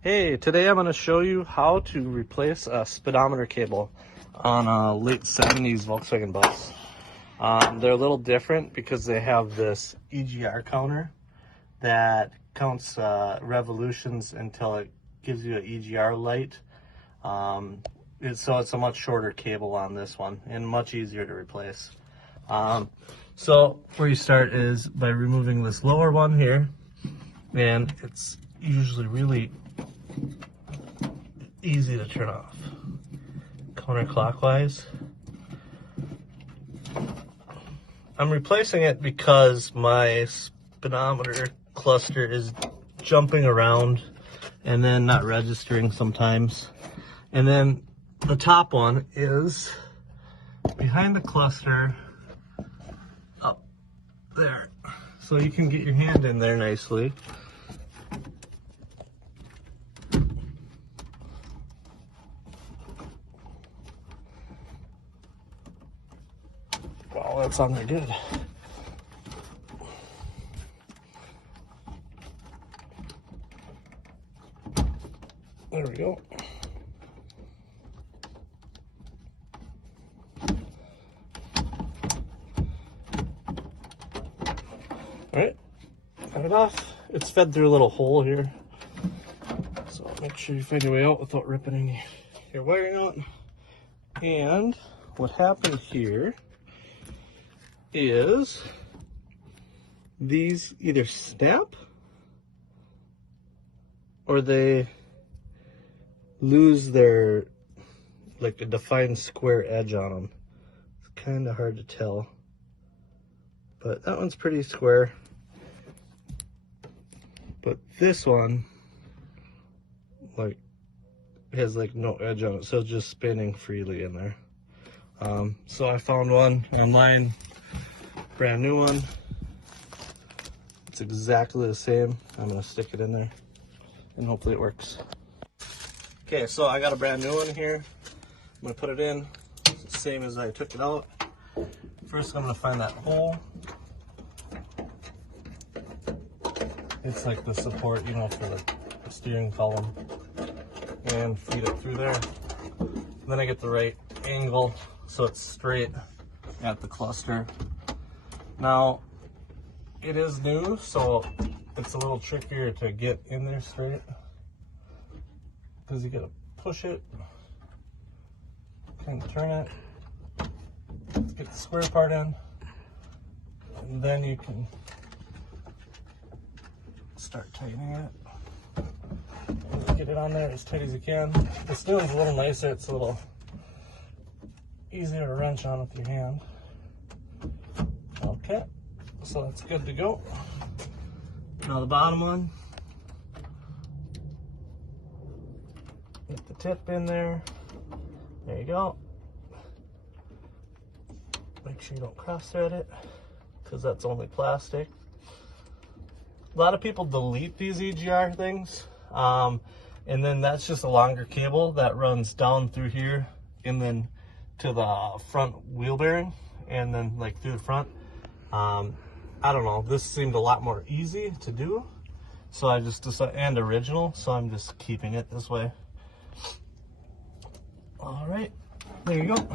Hey, today I'm going to show you how to replace a speedometer cable on a late 70s Volkswagen bus. They're a little different because they have this EGR counter that counts revolutions until it gives you an EGR light. So it's a much shorter cable on this one and much easier to replace. So where you start is by removing this lower one here, and it's usually really easy to turn off. Counterclockwise. I'm replacing it because my speedometer cluster is jumping around and then not registering sometimes. And then the top one is behind the cluster up there. So you can get your hand in there nicely. Wow, that's on there good. There we go. Alright, cut it off. It's fed through a little hole here. So make sure you find your way out without ripping any your wiring out. And what happened here is these either snap or they lose their, like, a defined square edge on them. It's kind of hard to tell, but that one's pretty square. But this one, like, has like no edge on it, so it's just spinning freely in there. So I found one online, brand new one. It's exactly the same. I'm gonna stick it in there and hopefully it works. Okay, so I got a brand new one here. I'm gonna put it in, it's the same as I took it out. First I'm gonna find that hole. It's like the support, you know, for the steering column, and feed it through there. And then I get the right angle so it's straight at the cluster. Now, it is new, so it's a little trickier to get in there straight because you gotta push it, kind of turn it, get the square part in, and then you can start tightening it. Get it on there as tight as you can. This new one's a little nicer, it's a little easier to wrench on with your hand. Okay, so that's good to go. Now the bottom one, get the tip in there. There you go. Make sure you don't cross thread it because that's only plastic. A lot of people delete these EGR things, and then that's just a longer cable that runs down through here and then to the front wheel bearing and then like through the front. I don't know, this seemed a lot more easy to do, so I just decided, and original, so I'm just keeping it this way. All right, there you go.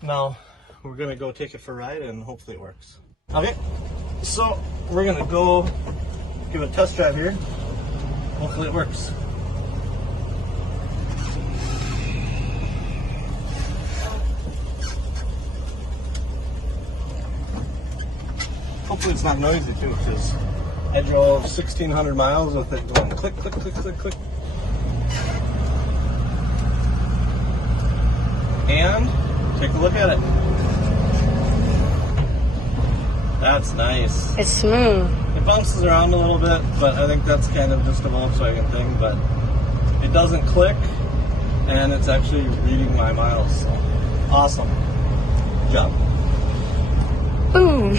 Now we're gonna go take it for a ride and hopefully it works. Okay, so we're gonna go give it a test drive here. Hopefully it works. Hopefully it's not noisy too, because I drove 1,600 miles with it going click, click, click, click, click. And take a look at it. That's nice. It's smooth. It bounces around a little bit, but I think that's kind of just a Volkswagen thing, but it doesn't click, and it's actually reading my miles, so awesome. Good job. Boom.